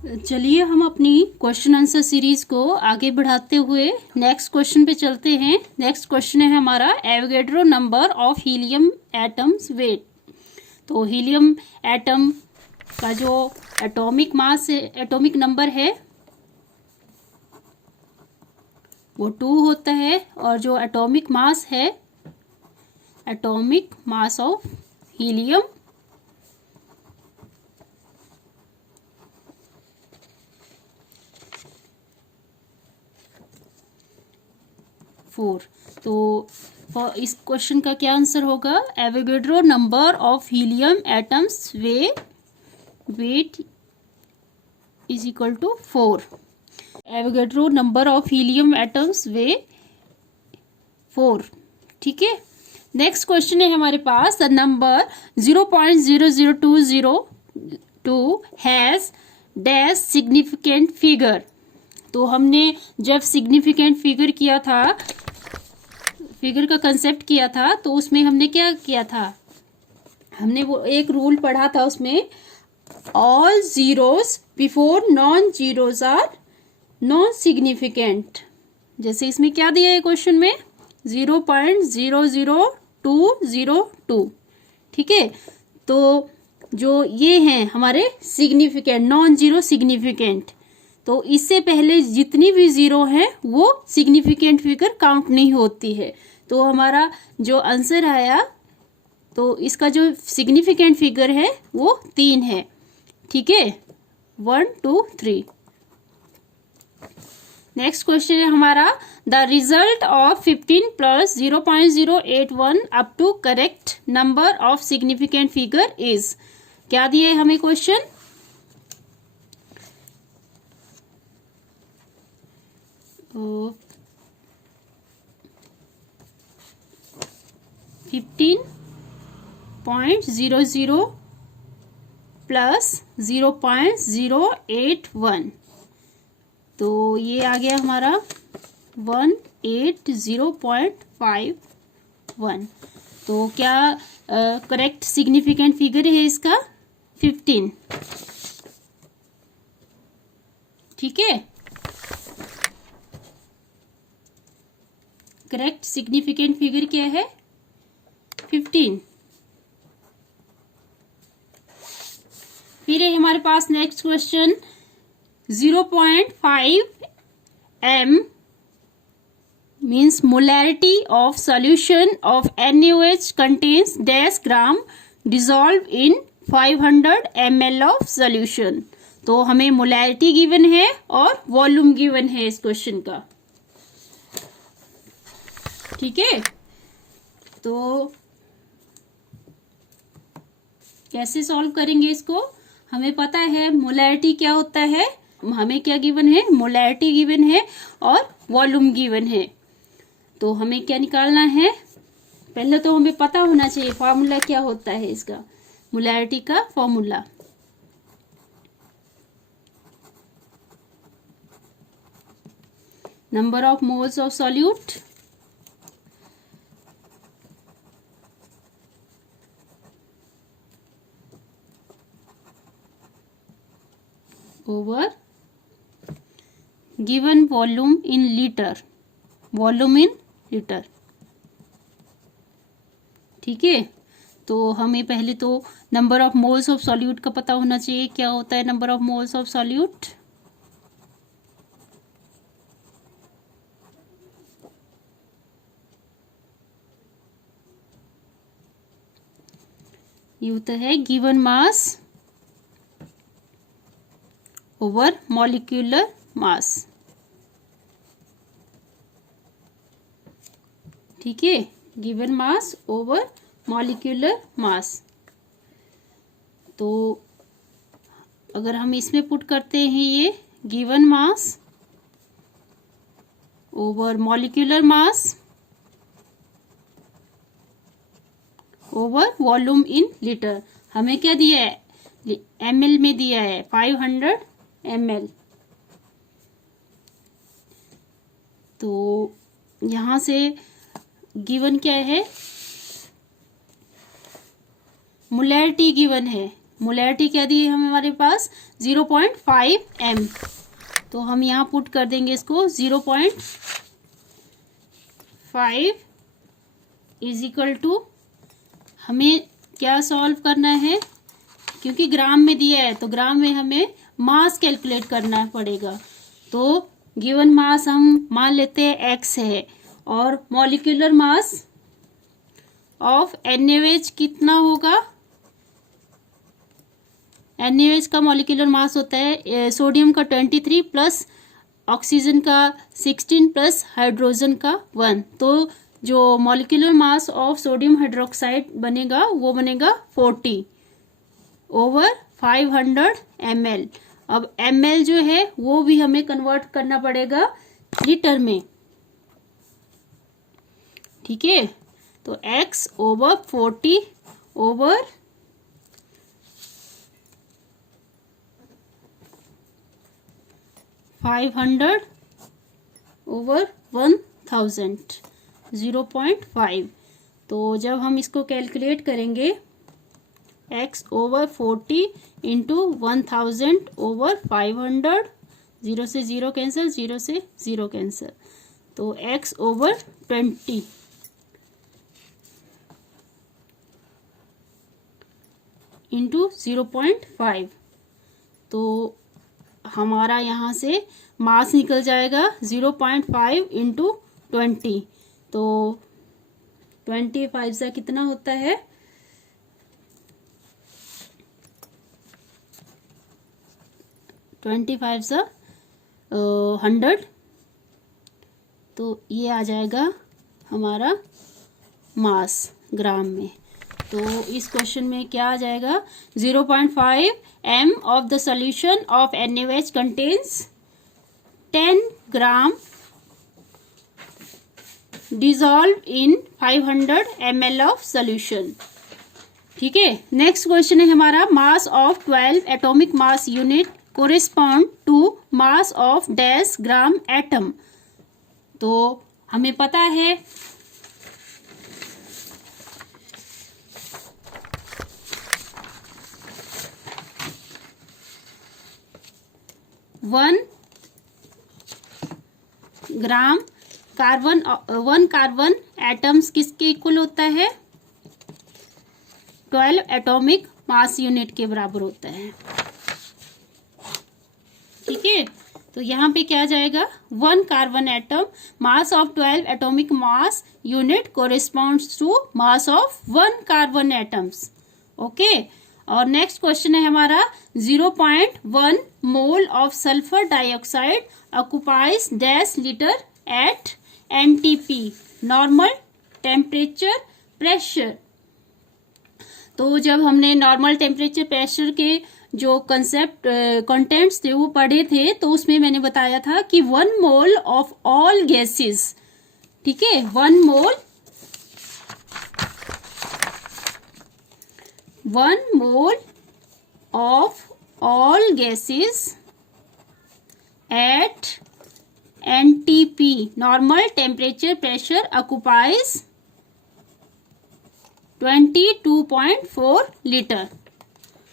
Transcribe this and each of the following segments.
चलिए हम अपनी क्वेश्चन आंसर सीरीज को आगे बढ़ाते हुए नेक्स्ट क्वेश्चन पे चलते हैं। नेक्स्ट क्वेश्चन है हमारा Avogadro number of helium atoms weight. तो हीलियम एटम का जो एटॉमिक मास है, एटॉमिक नंबर है वो 2 होता है, और जो एटॉमिक मास है, एटॉमिक मास ऑफ हीलियम 4। तो इस क्वेश्चन का क्या आंसर होगा? Avogadro number of helium atoms weight is equal to 4। Avogadro number of helium atoms weigh 4। ठीक है। नेक्स्ट क्वेश्चन है हमारे पास, the number 0.00202 has dash significant figure. तो हमने जब सिग्निफिकेंट फिगर किया था, फिगर का कंसेप्ट किया था, तो उसमें हमने क्या किया था? हमने वो एक रूल पढ़ा था उसमें, all zeros before non zeros are non significant. जैसे इसमें क्या दिया है क्वेश्चन में? 0.00202। ठीक है। तो जो ये हैं हमारे सिग्निफिकेंट, नॉन जीरो सिग्निफिकेंट, तो इससे पहले जितनी भी जीरो हैं वो सिग्निफिकेंट फिगर काउंट नहीं होती है। तो हमारा जो आंसर आया, तो इसका जो सिग्निफिकेंट फिगर है वो 3 है। ठीक है, 1 2 3। नेक्स्ट क्वेश्चन है हमारा, the result of 15 plus 0.081 up to correct number of significant figure is. क्या दिया है हमें क्वेश्चन? तो 15.00 प्लस 0.081, तो ये आ गया हमारा 180.51। तो क्या करेक्ट सिग्निफिकेंट फिगर है इसका? 15। ठीक है, करेक्ट सिग्निफिकेंट फिगर क्या है? 15। फिर है हमारे पास next question, 0.5 m means molarity of solution of NaOH contains dash gram dissolved in 500 ml of solution। तो हमें मोलैरिटी गिवन है और वॉल्यूम गिवन है इस क्वेश्चन का। ठीक है, तो कैसे सॉल्व करेंगे इसको? हमें पता है मोलैरिटी क्या होता है, हमें क्या गिवन है? मोलैरिटी गिवन है और वॉल्यूम गिवन है। तो हमें क्या निकालना है? पहले तो हमें पता होना चाहिए फॉर्मूला क्या होता है इसका, मोलैरिटी का formula. Number of moles of solute over given volume in litre, volume in litre. ठीक है, तो हमें पहले तो number of moles of solute का पता होना चाहिए। क्या होता है number of moles of solute? ये होता है given mass over molecular mass. ठीक है, given mass over molecular mass. तो अगर हम इसमें पुट करते हैं ये given mass over molecular mass over volume in litre, हमें क्या दिया है? ml में दिया है 500 ml। तो यहां से गिवन क्या है? मोलैरिटी गिवन है। मोलैरिटी क्या दी है हमारे पास 0.5 m। तो हम यहाँ पुट कर देंगे इसको 0.5 इज इक्वल टू, हमें क्या सॉल्व करना है, क्योंकि ग्राम में दिया है तो ग्राम में हमें मास कैलकुलेट करना पड़ेगा। तो गिवन मास हम मान लेते हैं x है, और मॉलिक्यूलर मास ऑफ NaOH कितना होगा, NaOH का मॉलिक्यूलर मास होता है सोडियम का 23 प्लस ऑक्सीजन का 16 प्लस हाइड्रोजन का 1। तो जो molecular mass of sodium hydroxide बनेगा वो बनेगा 40 ओवर 500 ml। अब ml जो है वो भी हमें कन्वर्ट करना पड़ेगा लीटर में, ठीक है। तो x ओवर 40 ओवर 500 ओवर 1000 0.5। तो जब हम इसको कैलकुलेट करेंगे x ओवर 40 इंटू 1000 ओवर 500, 0 से 0 कैंसिल, 0 से 0 कैंसिल, तो x ओवर 20 इंटू 0.5। तो हमारा यहाँ से मास निकल जाएगा 0.5 इंटू 20। तो 25 से कितना होता है, 25 से 100। तो ये आ जाएगा हमारा मास ग्राम में। तो इस क्वेश्चन में क्या आ जाएगा, 0.5 m of the solution of NaOH contains 10 gram dissolve in 500 ml of solution, ठीक है। नेक्स्ट क्वेश्चन है हमारा, mass of 12 atomic mass unit correspond to mass of dash gram atom. तो हमें पता है वन कार्बन एटम्स किसके इक्वल होता है, 12 एटॉमिक मास यूनिट के बराबर होता है, ठीक है। तो यहाँ पे क्या जाएगा, 1 carbon atom mass of 12 atomic mass unit corresponds to mass of 1 carbon atoms, okay. और नेक्स्ट क्वेश्चन है हमारा, 0.1 mole of sulphur dioxide occupies dash litre at NTP normal temperature pressure. तो जब हमने नॉर्मल टेम्परेचर प्रेशर के जो contents थे वो पढ़े थे, तो उसमें मैंने बताया था कि 1 मोल ऑफ ऑल गैसेस, ठीक है, 1 mole of all gases at NTP normal temperature pressure occupies 22.4 litre,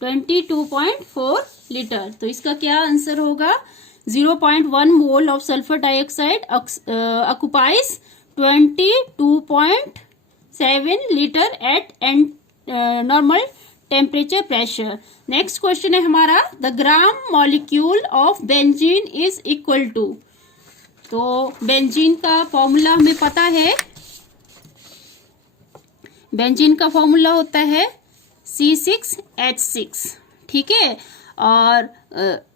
22.4 litre. तो इसका क्या आंसर होगा, 0.1 mole of sulphur dioxide occupies 22.7 litre at normal temperature pressure. Next question है हमारा, the gram molecule of benzene is equal to. तो benzene का formula हमें पता है, बेंजीन का फॉर्मूला होता है C6H6, ठीक है। और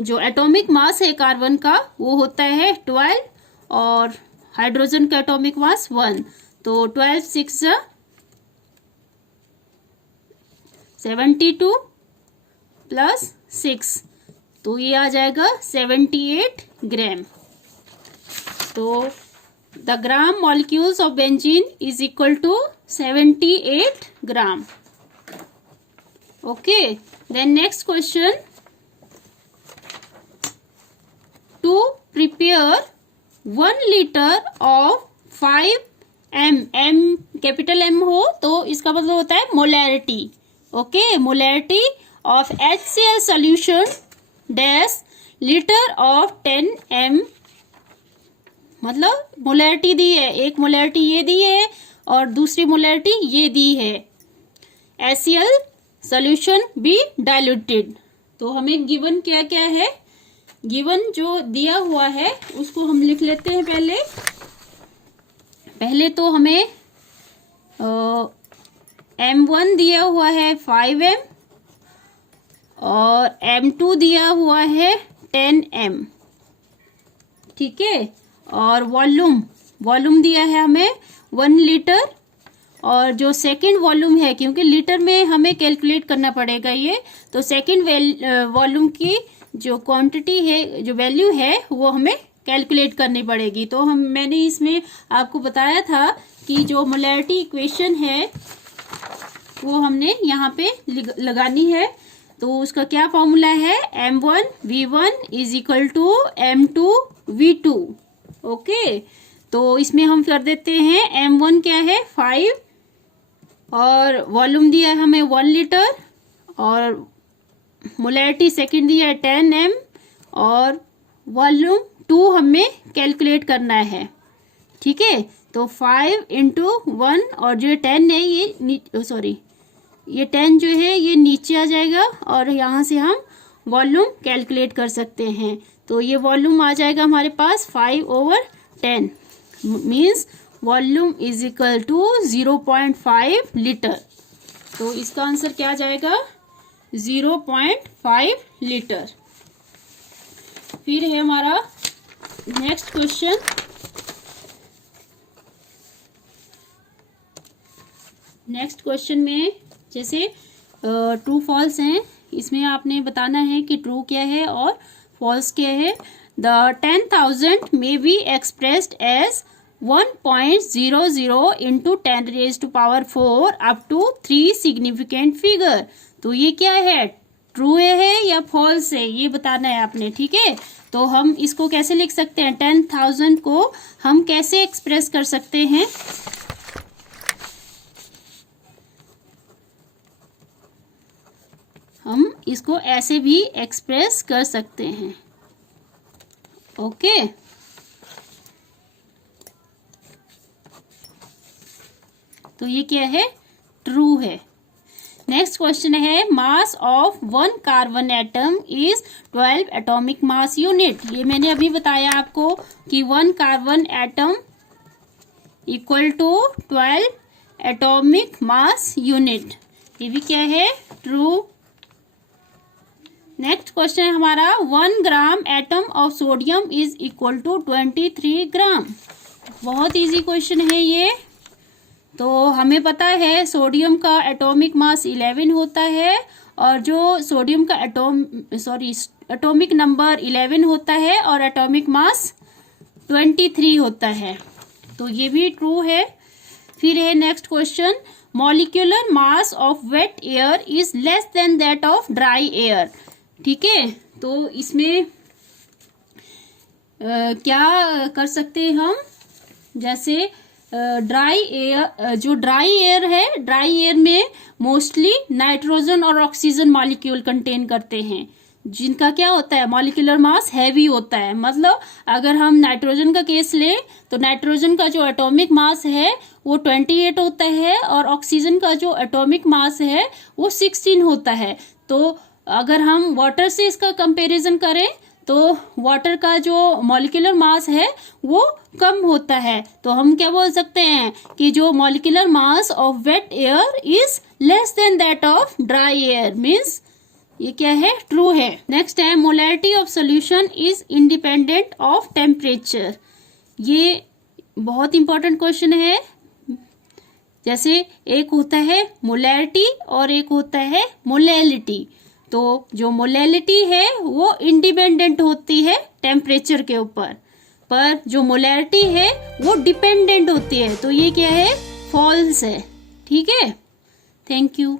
जो एटॉमिक मास है कार्बन का वो होता है 12 और हाइड्रोजन का एटॉमिक मास 1। तो 12 6 72 प्लस 6, तो ये आ जाएगा 78 ग्राम। तो the gram molecules of benzene is equal to 78 gram, okay. Then next question, to prepare 1 litre of 5 m capital M हो तो इसका मतलब होता है molarity, okay. Molarity of HCl solution dash liter of 10 m, मतलब molarity दी है, एक मोलैरिटी ये दी है और दूसरी मोलैरिटी ये दी है। HCl solution be diluted. तो हमें गिवन क्या क्या है, गिवन जो दिया हुआ है उसको हम लिख लेते हैं। पहले तो हमें M1 दिया हुआ है 5m और M2 दिया हुआ है 10m, ठीक है। और वॉल्यूम दिया है हमें 1 लीटर, और जो सेकंड वॉल्यूम है, क्योंकि लीटर में हमें कैलकुलेट करना पड़ेगा ये, तो सेकंड वॉल्यूम की जो क्वांटिटी है, जो वैल्यू है, वो हमें कैलकुलेट करनी पड़ेगी। तो मैंने इसमें आपको बताया था कि जो मोलैरिटी इक्वेशन है वो हमने यहाँ पे लगानी है। तो उसका क्या फॉर्मूला है, M1V1 is equal to M2V2। Okay, तो इसमें हम कर देते हैं M1 क्या है 5 और वॉल्यूम दिया है हमें 1 लीटर और मोलैरिटी सेकंड दिया है 10m और वॉल्यूम 2 हमें कैलकुलेट करना है, ठीक है। तो 5 × 1 और जो 10 है ये 10 जो है ये नीचे आ जाएगा और यहाँ से हम वॉल्यूम कैलकुलेट कर सकते हैं। तो ये वॉल्यूम आ जाएगा हमारे पास 5/10 means volume is equal to 0.5 litre. तो इसका आंसर क्या आ जाएगा 0.5 लीटर। फिर है हमारा नेक्स्ट क्वेश्चन। नेक्स्ट क्वेश्चन में जैसे ट्रू फॉल्स हैं, इसमें आपने बताना है कि ट्रू क्या है और फॉल्स क्या है। The 10,000 may be expressed as 1.00 into 10⁴ up to 3 significant figure. तो ये क्या है, ट्रू है या फॉल्स है, ये बताना है आपने, ठीक है। तो हम इसको कैसे लिख सकते हैं, 10,000 को हम कैसे एक्सप्रेस कर सकते हैं। हम इसको ऐसे भी एक्सप्रेस कर सकते हैं, ओके। तो ये क्या है, ट्रू है। नेक्स्ट क्वेश्चन है mass of 1 carbon atom is 12 atomic mass unit. ये मैंने अभी बताया आपको कि 1 carbon atom equal to 12 atomic mass unit. ये भी क्या है, ट्रू। नेक्स्ट क्वेश्चन है हमारा 1 gram atom of sodium is equal to 23 gram. बहुत इजी क्वेश्चन है ये। तो हमें पता है सोडियम का एटॉमिक मास 11 होता है और जो सोडियम का एटॉमिक नंबर 11 होता है और एटॉमिक मास 23 होता है। तो ये भी ट्रू है। फिर है next question molecular mass of wet air is less than that of dry air. ठीक है, तो इसमें क्या कर सकते हैं हम, जैसे ड्राई एयर, जो ड्राई एयर है, ड्राई एयर में मोस्टली नाइट्रोजन और ऑक्सीजन मॉलिक्यूल कंटेन करते हैं, जिनका क्या होता है, मॉलिक्यूलर मास हैवी होता है। मतलब अगर हम नाइट्रोजन का केस लें तो नाइट्रोजन का जो एटॉमिक मास है वो 28 होता है और ऑक्सीजन का जो एटॉमिक मास है वो 16 होता है। तो अगर हम वाटर से इसका कंपैरिजन करें तो वाटर का जो मॉलिक्यूलर मास है वो कम होता है। तो हम क्या बोल सकते हैं कि जो molecular mass of wet air is less than that of dry air, means ये क्या है, ट्रू है। नेक्स्ट है molarity of solution is independent of temperature. ये बहुत इंपॉर्टेंट क्वेश्चन है। जैसे एक होता है मोलैरिटी और एक होता है मोलैलिटी। तो जो मोलैलिटी है वो इंडिपेंडेंट होती है टेम्परेचर के ऊपर, पर जो मोलैरिटी है वो डिपेंडेंट होती है। तो ये क्या है, फॉल्स है। ठीक है, थैंक यू।